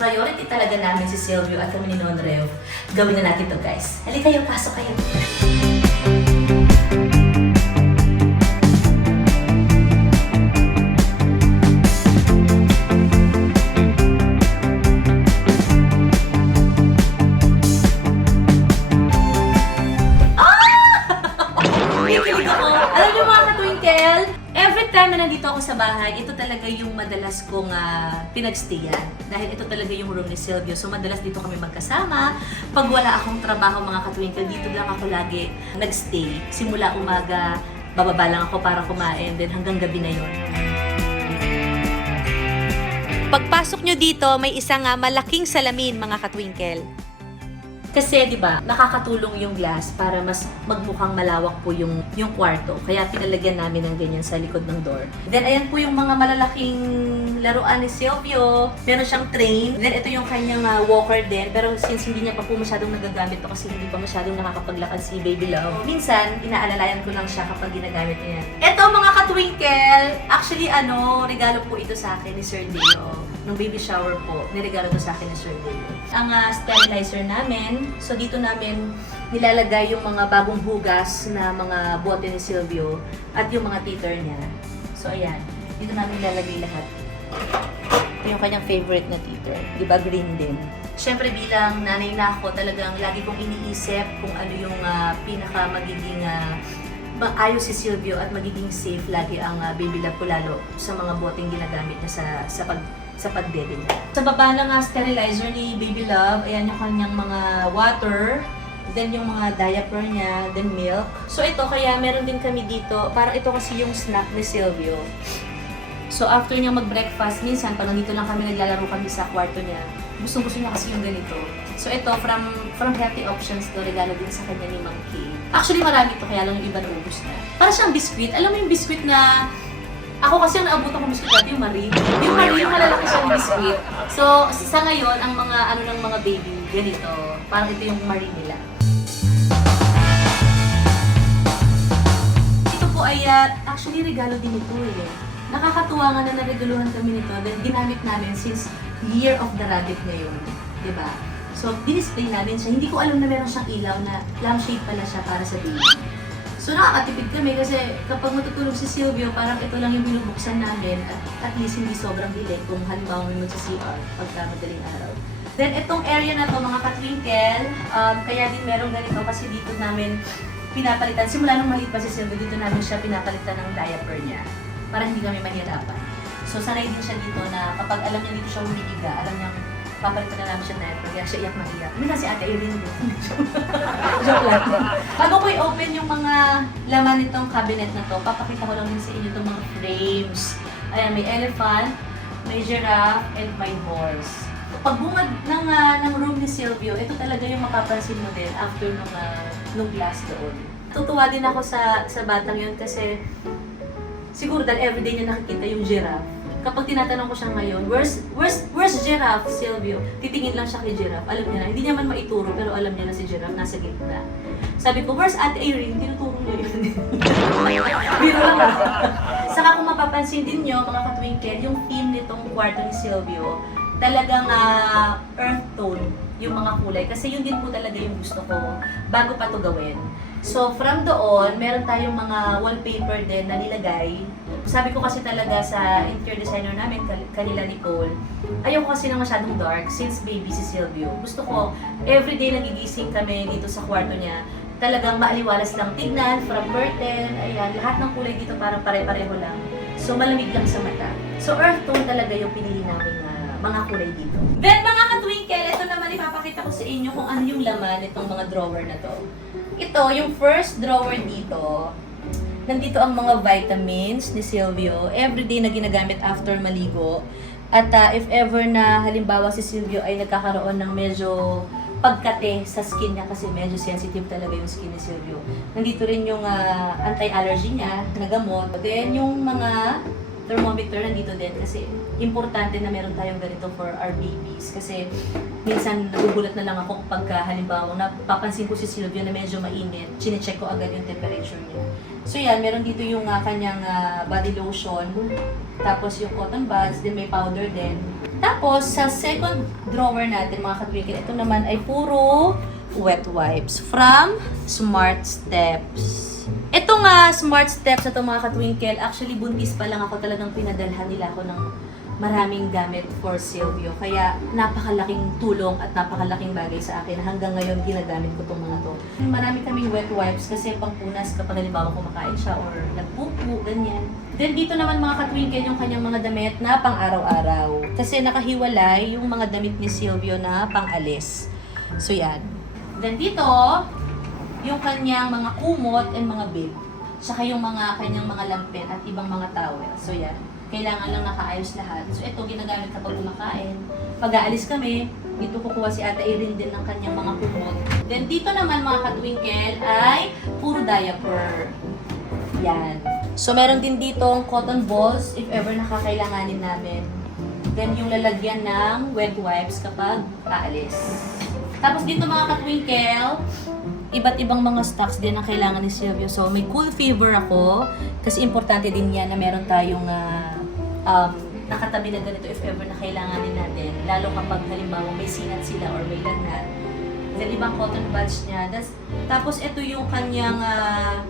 priority talaga namin si Silvio at kami ni Non Rev, gawin na natin to guys. Halika kayo, pasok kayo. Ako. Alam niyo mga katwinkle, every time na nandito ako sa bahay, ito talaga yung madalas kong uh, pinagstayan. Dahil ito talaga yung room ni Silvio. So madalas dito kami magkasama. Pag wala akong trabaho mga katwinkle, dito lang ako lagi nagstay. Simula umaga, bababa lang ako para kumain. Then hanggang gabi na yun. Pagpasok nyo dito, may isang malaking salamin mga katwinkle. Kasi 'di ba, nakakatulong yung glass para mas magmukhang malawak po yung yung kwarto. Kaya pinalagyan namin ng ganyan sa likod ng door. Then ayan po yung mga malalaking laruan ni Silvio. Meron siyang train. Then ito yung kanyang ah, walker din. Pero since hindi niya pa po masyadong nagagamit to kasi hindi pa masyadong nakakapaglakad si Baby Love. Minsan, inaalalayan ko lang siya kapag ginagamit niya. Ito mga katwinkle, actually ano, regalo po ito sa akin ni Sir Deo nung baby shower po, niregalo to sa akin ni Sir Deo. Ang ah, sterilizer namin, so dito namin nilalagay yung mga bagong hugas na mga bote ni Silvio at yung mga teeter niya. So ayan, dito namin nilalagay lahat. Ito yung kanyang favorite na teeter. Di ba green din? Siyempre bilang nanay na ako, talagang lagi kong iniisip kung ano yung ah, pinaka magiging ah, maayos si Silvio at magiging safe lagi ang ah, baby love ko lalo sa mga boteng ginagamit niya sa, sa pag sa pagdede niya. Sa baba ng ah, sterilizer ni Baby Love, ayan yung kanyang mga water, then yung mga diaper niya, then milk. So ito, kaya meron din kami dito, parang ito kasi yung snack ni Silvio. So after niya mag-breakfast, minsan pag nandito lang kami naglalaro kami sa kwarto niya, gusto gusto niya kasi yung ganito. So ito, from from healthy options to, regalo din sa kanya ni Monkey. Actually marami to, kaya lang yung iba naubos na. Para siyang biscuit. Alam mo yung biscuit na ako kasi ang naabutan ko biscuit dati yung Marie. Yung Marie, yung malalaki siyang biscuit. So, sa ngayon, ang mga ano ng mga baby, ganito. Parang ito yung Marie nila. Ito po ay uh, actually regalo din ito eh. Nakakatuwa nga na nareguluhan kami nito dahil ginamit namin since Year of the Rabbit ngayon. ba? So, dinisplay namin siya. Hindi ko alam na meron siyang ilaw na lampshade pala siya para sa baby. So nakakatipid kami kasi kapag matutulog si Silvio, parang ito lang yung binubuksan namin at at least hindi sobrang dilig kung halimbawa may mag-CR pagka madaling araw. Then itong area na to mga katwinkle, um, kaya din meron ganito kasi dito namin pinapalitan, simula nung maliit pa si Silvio, dito namin siya pinapalitan ng diaper niya para hindi kami mahirapan. So sanay din siya dito na kapag alam niya dito siya humihiga, alam niya papalitan na namin siya ng diaper, kaya siya iyak na iyak. Minsan si ate Irene din. Joke lang. Bago ko i-open yung mga laman nitong cabinet na to, papakita ko lang din sa inyo itong mga frames. Ayan, may elephant, may giraffe, and may horse. Pagbungad ng, ah, ng room ni Silvio, ito talaga yung mapapansin mo din after nung, uh, nung glass doon. Tutuwa din ako sa, sa batang yun kasi siguro dahil everyday niya nakikita yung giraffe. Kapag tinatanong ko siya ngayon, where's, where's, where's giraffe, Silvio? Titingin lang siya kay giraffe. Alam niya na, hindi niya man maituro, pero alam niya na si giraffe nasa gitna. Sabi ko, where's Ate Irene? Tinuturo niya yun. Biro lang. Saka kung mapapansin din nyo, mga katwinkle, yung theme nitong kwarto ni Silvio, talagang ah, earth tone yung mga kulay. Kasi yun din po talaga yung gusto ko bago pa to gawin. So, from doon, meron tayong mga wallpaper din na nilagay. Sabi ko kasi talaga sa interior designer namin, kanila Nicole, ayaw ko kasi na masyadong dark since baby si Silvio. Gusto ko, everyday nagigising kami dito sa kwarto niya, talagang maaliwalas lang tignan, from curtain, ayan, lahat ng kulay dito parang pare-pareho lang. So, malamig lang sa mata. So, earth tone talaga yung pinili namin na mga kulay dito. Then, mga katwinkle, ito naman ipapakita ko sa inyo kung ano yung laman nitong mga drawer na to. Ito, yung first drawer dito, nandito ang mga vitamins ni Silvio. Everyday na ginagamit after maligo. At ah, if ever na halimbawa si Silvio ay nagkakaroon ng medyo pagkate sa skin niya kasi medyo sensitive talaga yung skin ni Silvio. Nandito rin yung ah, anti-allergy niya na gamot. Then yung mga thermometer nandito din kasi importante na meron tayong ganito for our babies kasi minsan nagugulat na lang ako pagka halimbawa napapansin ko si Silvio na medyo mainit, chinecheck ko agad yung temperature niya. So yan, meron dito yung ah, kanyang ah, body lotion, tapos yung cotton buds, then may powder din. Tapos sa second drawer natin mga katwikil, ito naman ay puro wet wipes from Smart Steps. Ito nga, Smart Steps na ito mga katwinkle, actually buntis pa lang ako talagang pinadalhan nila ako ng maraming gamit for Silvio. Kaya napakalaking tulong at napakalaking bagay sa akin. Hanggang ngayon ginagamit ko itong mga to. Marami kaming wet wipes kasi pangpunas kapag halimbawa kumakain siya or nagpupu, ganyan. Then dito naman mga katwinkle yung kanyang mga damit na pang araw-araw. Kasi nakahiwalay yung mga damit ni Silvio na pang alis. So yan. Then dito, yung kanyang mga kumot and mga bib. Tsaka yung mga kanyang mga lampin at ibang mga towel. So yan, kailangan lang nakaayos lahat. So ito ginagamit kapag kumakain. Pag aalis kami, dito kukuha si Ate Erin din ng kanyang mga kumot. Then dito naman mga katwinkle ay puro diaper. Yan. So meron din ditong cotton balls if ever nakakailanganin namin. Then yung lalagyan ng wet wipes kapag aalis. Tapos dito mga katwinkle, iba't ibang mga stocks din ang kailangan ni Silvio. So, may cool fever ako. Kasi importante din yan na meron tayong ah, um, nakatabi na ganito if ever na kailanganin natin. Lalo kapag halimbawa may sinat sila or may lagnat. Then, ibang cotton buds niya. Das, tapos, ito yung kanyang ah,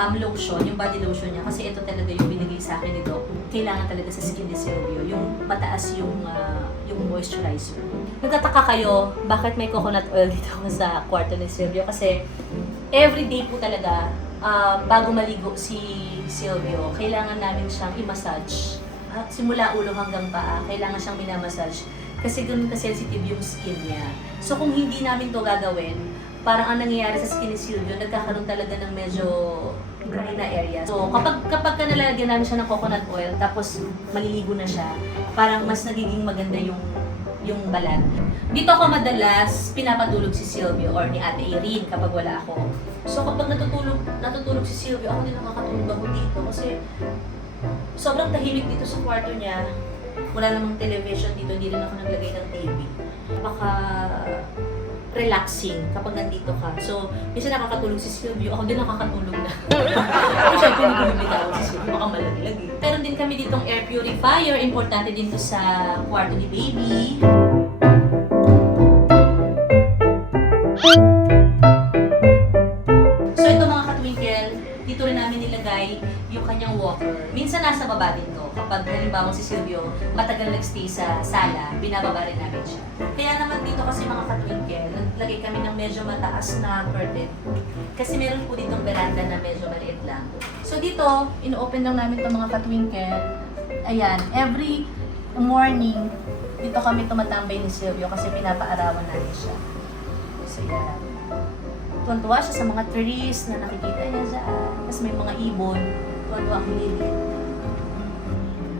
um, lotion, yung body lotion niya. Kasi ito talaga yung binigay sa akin nito. Kailangan talaga sa skin ni Silvio. Yung mataas yung, ah, yung moisturizer. Nagtataka kayo, bakit may coconut oil dito sa kwarto ni Silvio? Kasi everyday po talaga, um, bago maligo si Silvio, kailangan namin siyang i-massage. Ah, simula ulo hanggang paa, kailangan siyang minamassage. Kasi ganun ka-sensitive yung skin niya. So kung hindi namin to gagawin, parang ang nangyayari sa skin ni Silvio, nagkakaroon talaga ng medyo dry na area. So kapag kapag ka nalalagyan namin siya ng coconut oil, tapos maliligo na siya, parang mas nagiging maganda yung yung balat. Dito ako madalas pinapatulog si Silvio or ni Ate Irene kapag wala ako. So kapag natutulog, natutulog si Silvio, ako din nakakatulog ako dito kasi sobrang tahimik dito sa kwarto niya. Wala namang television dito, hindi rin ako naglagay ng TV. Baka relaxing kapag nandito ka. So, minsan nakakatulog si Silvio, ako din nakakatulog na. Pero syempre, hindi ko bibitawan si Silvio, baka malaglag eh. Meron din kami ditong air purifier, importante din to sa kwarto ni baby. So ito mga katwinkle, dito rin namin nilagay yung kanyang walker. Minsan nasa baba din to. Kapag halimbawa si Silvio matagal nagstay sa sala, binababa rin namin siya. Kaya naman dito kasi mga katwinkle, naglagay kami ng medyo mataas na curtain. Kasi meron po ditong veranda na medyo maliit lang. So dito, ino-open lang namin itong mga katwinkle. Ayan, every morning, dito kami tumatambay ni Silvio kasi pinapaarawan namin siya. So yan. Tuwan-tuwa siya sa mga trees na nakikita niya dyan. Tapos may mga ibon. Tuwan-tuwa ang.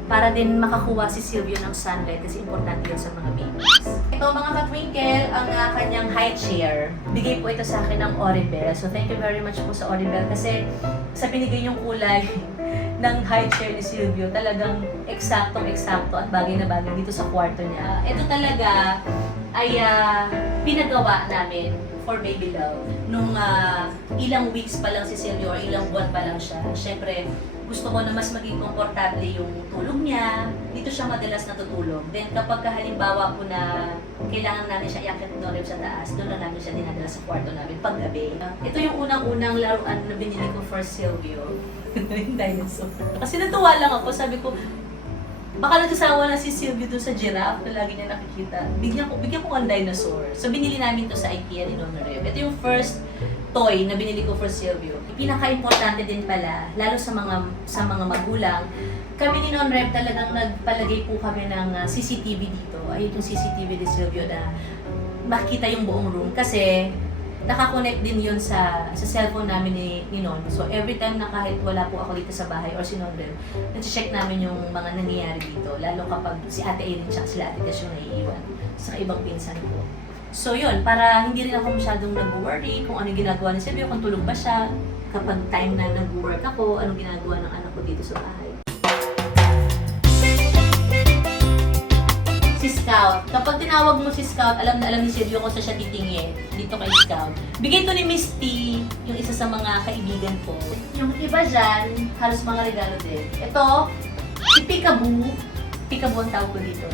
Para din makakuha si Silvio ng sunlight kasi importante yun sa mga babies. Ito mga katwinkle, ang uh, kanyang high chair. Bigay po ito sa akin ng Oribel. So thank you very much po sa Oribel kasi sa binigay yung kulay ng high chair ni Silvio, talagang eksaktong-eksakto at bagay na bagay dito sa kwarto niya. Ito talaga ay ah, pinagawa namin for baby love. Nung ah, ilang weeks pa lang si Silvio or ilang buwan pa lang siya, syempre gusto ko na mas maging komportable yung tulog niya. Dito siya madalas natutulog. Then kapag halimbawa po na kailangan namin siya iakyat ng sa taas, doon na namin siya dinadala sa kwarto namin paggabi. Ito yung unang-unang laruan na binili ko for Silvio. yung dinosaur. Kasi natuwa lang ako, sabi ko, baka nagsasawa na si Silvio doon sa giraffe na lagi niya nakikita. Bigyan ko, bigyan ko ang dinosaur. So binili namin to sa IKEA ni Reb. Ito yung first toy na binili ko for Silvio. Pinaka-importante din pala, lalo sa mga sa mga magulang, kami ni Non Reb talagang nagpalagay po kami ng ah, CCTV dito. Ay itong CCTV ni Silvio na makita yung buong room kasi nakakonect din yun sa sa cellphone namin ni, ni Non. So every time na kahit wala po ako dito sa bahay or si Non Reb, nag-check namin yung mga nangyayari dito. Lalo kapag si Ate Erin tsaka sila Ate Cash yung naiiwan sa ibang pinsan ko. So yun, para hindi rin ako masyadong nag-worry kung ano ginagawa ni Silvio, kung tulog ba siya, kapag time na nag-work ako, anong ginagawa ng anak ko dito sa bahay. Si Scout. Kapag tinawag mo si Scout, alam na alam ni Silvio kung saan siya titingin. Dito kay Scout. Bigay to ni Miss T, yung isa sa mga kaibigan ko. Yung iba dyan, halos mga regalo din. Ito, si Peekaboo. Peekaboo ang tawag ko dito.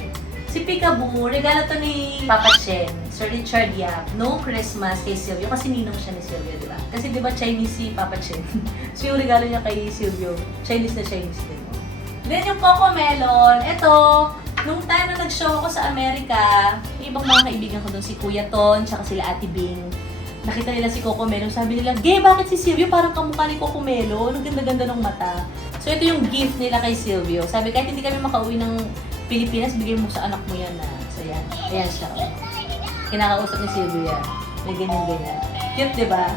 Si Peekaboo, regalo to ni Papa Chen, Sir Richard Yap, no Christmas kay Silvio, kasi ninong siya ni Silvio, di ba? Kasi di ba Chinese si Papa Chen? so yung regalo niya kay Silvio, Chinese na Chinese din. Then yung Coco Melon, ito, nung time na nag-show ako sa Amerika, ibang mga kaibigan ko doon, si Kuya Ton, tsaka sila Ate Bing, nakita nila si Coco Melon, sabi nila, Gay, bakit si Silvio parang kamukha ni Coco Melon? Ang ganda-ganda ng mata. So ito yung gift nila kay Silvio. Sabi, kahit hindi kami makauwi ng Pilipinas, bigay mo sa anak mo yan na. So yan, ayan siya. oh. Kinakausap ni Silvio yan. May ganyan-ganyan. Cute, di ba?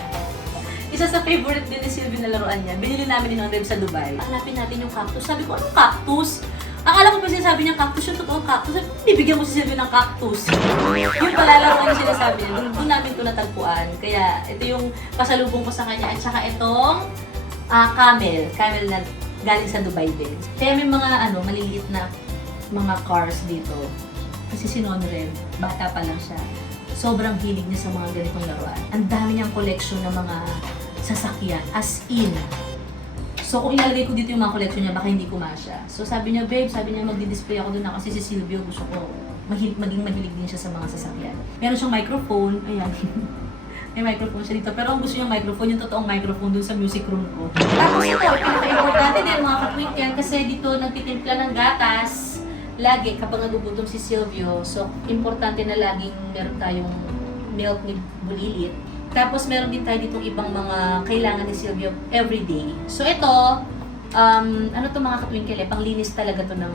Isa sa favorite din ni Silvio na laruan niya. Binili namin ni Nonreb sa Dubai. Hanapin natin yung cactus. Sabi ko, anong cactus? Akala ko pa sinasabi niya cactus, yung totoong cactus. Sabi ko, si Silvio ng cactus. yung palalaruan yung sinasabi niya. Doon, doon namin ito natagpuan. Kaya ito yung pasalubong ko sa kanya. At saka itong ah, camel. Camel na galing sa Dubai din. Kaya may mga ano, maliliit na mga cars dito. Kasi si Nonreb, bata pa lang siya. Sobrang hilig niya sa mga ganitong laruan. Ang dami niyang collection ng mga sasakyan. As in. So kung ilalagay ko dito yung mga collection niya, baka hindi kumasya. So sabi niya, babe, sabi niya magdi-display ako doon na kasi si Silvio gusto ko mahil maging mahilig din siya sa mga sasakyan. Meron siyang microphone, ayan. May microphone siya dito. Pero ang gusto niyang microphone, yung totoong microphone dun sa music room ko. Tapos ito, pinaka-importante din mga katwinkle kasi dito nagtitimpla ng gatas. Lagi kapag nagugutom si Silvio, so importante na laging meron tayong milk ni Bulilit. Tapos meron din tayo ditong ibang mga kailangan ni Silvio everyday. So ito, um, ano to mga katwinkle eh, panglinis talaga to ng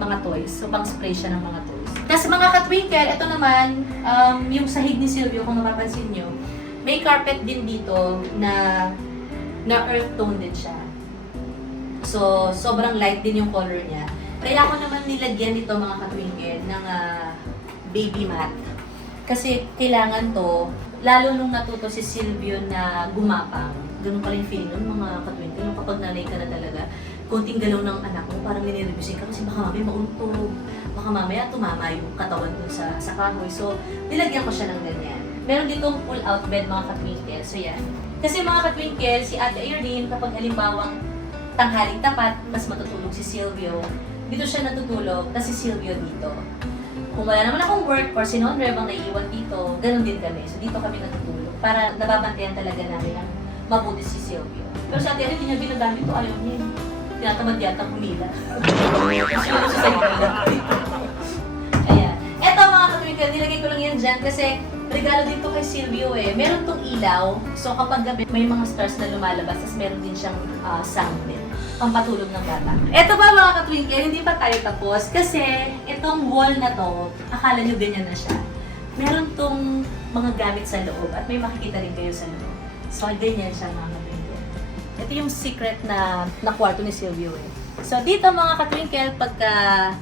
mga toys. So pang spray siya ng mga toys. Tapos mga katwinkle, ito naman, um, yung sahig ni Silvio, kung mapapansin nyo, may carpet din dito na na earth tone din siya. So, sobrang light din yung color niya. Kaya ko naman nilagyan nito mga katwinkle ng ah, baby mat. Kasi kailangan to, lalo nung natuto si Silvio na gumapang, ganun pa rin feeling nun mga katwinkle, kapag nanay ka na talaga, konting galaw ng anak mo, parang ninirebusin ka kasi baka mamaya mauntog, baka mamaya tumama yung katawan dun sa, sa kahoy. So, nilagyan ko siya ng ganyan. Meron ditong pull-out bed mga katwinkle, so yan. Kasi mga katwinkle, si Ate Irene, kapag halimbawang tanghaling tapat, mas matutulog si Silvio, dito siya natutulog, tapos si Silvio dito. Kung wala naman akong work or si Non Rev ang naiiwan dito, ganun din kami. So dito kami natutulog para nababantayan talaga namin ang mabuti si Silvio. Pero sa atin, hindi niya ginagamit to, ayaw niya. Tinatamad yata humila. Gusto niya sa sarili. Nilagay ko lang yan dyan kasi regalo din to kay Silvio eh. Meron tong ilaw. So kapag gabi, may mga stars na lumalabas. Tapos meron din siyang uh, sound din. Pampatulog ng bata. Eto ba mga katwinkle, hindi pa tayo tapos. Kasi itong wall na to, akala nyo ganyan na siya. Meron tong mga gamit sa loob at may makikita rin kayo sa loob. So ganyan siya mga katwinkle. Ito yung secret na, na kwarto ni Silvio eh. So dito mga katwinkle, pagka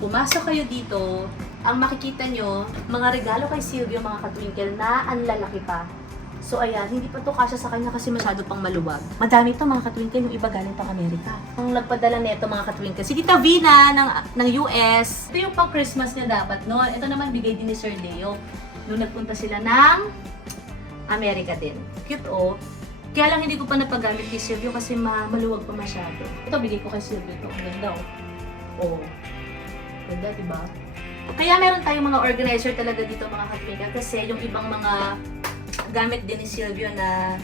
pumasok kayo dito, ang makikita nyo, mga regalo kay Silvio mga katwinkle na ang lalaki pa. So ayan, hindi pa to kasya sa kanya kasi masyado pang maluwag. Madami to mga katwinkle, yung iba galing pang Amerika. Ang nagpadala nito mga katwinkle, si Tita Vina ng, ng US. Ito yung pang Christmas niya dapat noon. Ito naman bigay din ni Sir Leo. Nung nagpunta sila ng Amerika din. Cute oh. Kaya lang hindi ko pa napagamit kay Silvio kasi ma maluwag pa masyado. Ito bigay ko kay Silvio ito. Ang ganda oh. Oh. Ganda, di ba? Kaya meron tayong mga organizer talaga dito mga katwinkle kasi yung ibang mga gamit din ni Silvio na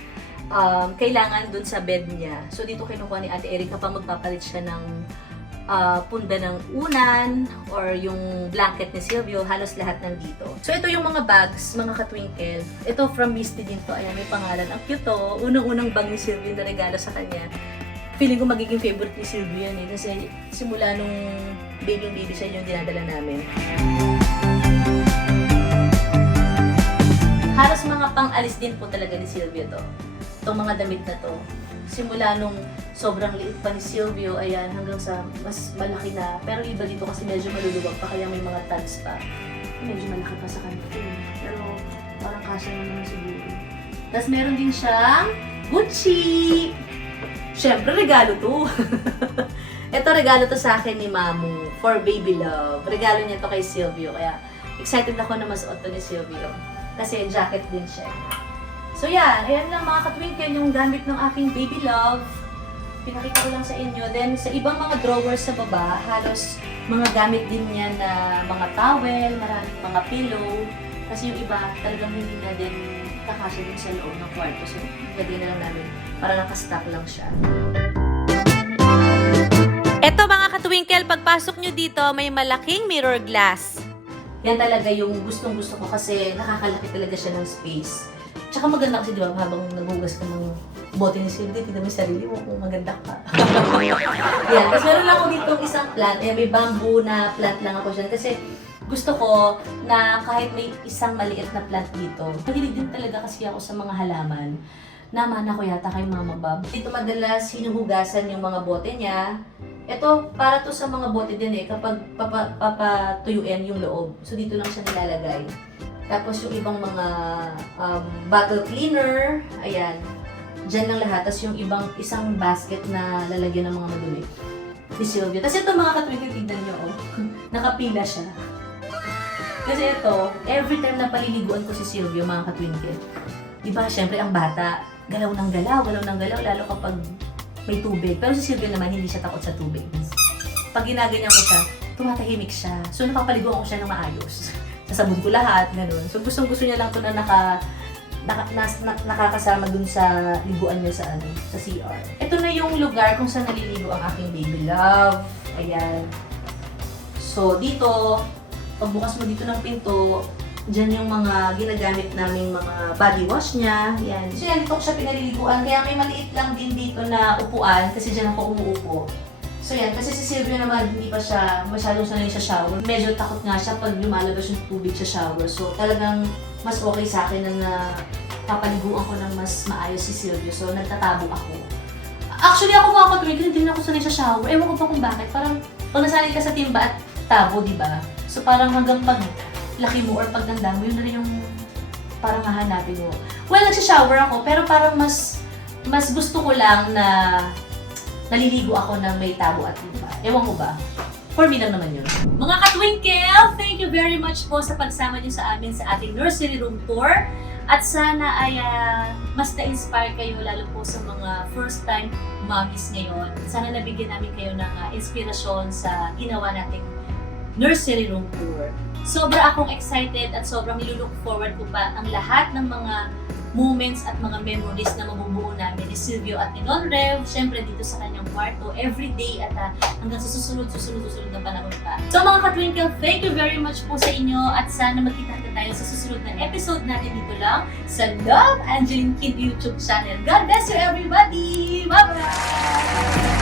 um, kailangan dun sa bed niya. So dito kinukuha ni Ate Erika kapag magpapalit siya ng ah, punda ng unan or yung blanket ni Silvio, halos lahat nandito. So ito yung mga bags, mga katwinkle. Ito from Misty din to. Ayan, may pangalan. Ang cute to. Unang-unang bag ni Silvio na regalo sa kanya. Feeling ko magiging favorite ni Silvio yan eh. Kasi simula nung baby-baby siya yung dinadala namin. Halos mga pang-alis din po talaga ni Silvio to. Itong mga damit na to. Simula nung sobrang liit pa ni Silvio, ayan, hanggang sa mas malaki na. Pero iba dito kasi medyo maluluwag pa, kaya may mga tags pa. Medyo malaki pa sa kanya. Pero parang kasya na naman siguro. Tapos meron din siyang Gucci! Siyempre, regalo to. Ito regalo to sa akin ni Mamu for baby love. Regalo niya to kay Silvio. Kaya excited ako na masuot to ni Silvio. Kasi jacket din siya. So yan, ayan lang mga katwinkle yung gamit ng aking baby love. Pinakita ko lang sa inyo. Then sa ibang mga drawers sa baba, halos mga gamit din niya na mga towel, maraming mga pillow. Kasi yung iba talagang hindi na din kakasya din sa loob ng kwarto. So, lagyan na lang namin para nakastock lang siya. Eto mga katwinkle, pagpasok nyo dito, may malaking mirror glass. Yan talaga yung gustong gusto ko kasi nakakalaki talaga siya ng space. Tsaka maganda kasi di ba habang naghugas ka ng bote ni Silvia, tignan mo sarili mo kung maganda ka. Yan. Tapos meron lang ako dito isang plant. Ayan, may bamboo na plant lang ako dyan. Kasi gusto ko na kahit may isang maliit na plant dito, mahilig din talaga kasi ako sa mga halaman. Naman ako yata kay Mama Bob. Dito madalas hinuhugasan yung mga bote niya. Ito, para to sa mga bote din eh, kapag papa, papatuyuin yung loob. So, dito lang siya nilalagay. Tapos yung ibang mga um, bottle cleaner, ayan, dyan lang lahat. Tapos yung ibang isang basket na lalagyan ng mga madumi. Ni Sylvia. Tapos ito mga katwikil, tignan nyo, oh. Nakapila siya. Kasi ito, every time na paliliguan ko si Silvio, mga katwinkle, di ba, syempre ang bata, galaw ng galaw, galaw ng galaw, lalo kapag may tubig. Pero si Silvio naman, hindi siya takot sa tubig. Pag ginaganyan ko siya, tumatahimik siya. So, napapaliguan ko siya ng maayos. Sasabon ko lahat, ganun. So, gustong gusto niya lang to na naka, naka, nas, na, nakakasama dun sa liguan niya sa ano, sa CR. Ito na yung lugar kung saan naliligo ang aking baby love. Ayan. So, dito, pagbukas mo dito ng pinto, Diyan yung mga ginagamit naming mga body wash niya. Yan. So yan, dito ko siya pinaliliguan. Kaya may maliit lang din dito na upuan kasi diyan ako umuupo. So yan, kasi si Silvia naman hindi pa siya masyadong sanay sa shower. Medyo takot nga siya pag lumalabas yung tubig sa shower. So talagang mas okay sa akin na, papaliguan ko ng mas maayos si Silvio. So nagtatabo ako. Actually ako mga katwig, hindi na ako sanay sa shower. Ewan ko pa kung bakit. Parang pag nasanay ka sa timba at tabo, di ba? So parang hanggang pag laki mo or pagtanda mo, yun na rin yung parang hahanapin mo. Well, nagsha-shower ako, pero parang mas mas gusto ko lang na naliligo ako ng may tabo at timba. Ewan ko ba? For me lang naman yun. Mga katwinkle, thank you very much po sa pagsama niyo sa amin sa ating nursery room tour. At sana ay ah, mas na-inspire kayo lalo po sa mga first-time mommies ngayon. Sana nabigyan namin kayo ng ah, inspirasyon sa ginawa nating nursery room tour. Sobra akong excited at sobrang nilulook forward ko pa ang lahat ng mga moments at mga memories na mabubuo namin ni Silvio at ni Don Rev, syempre dito sa kanyang kwarto, every day at ah, hanggang sa susunod, susunod, susunod na panahon pa. So mga ka-twinkle, thank you very much po sa inyo at sana magkita tayo sa susunod na episode natin dito lang sa Love Angeline Kid YouTube channel. God bless you everybody! Bye-bye!